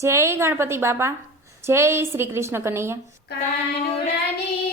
Jay Ganpati Bapa Jay Shri Krishna Kanaiya. કાનુડાની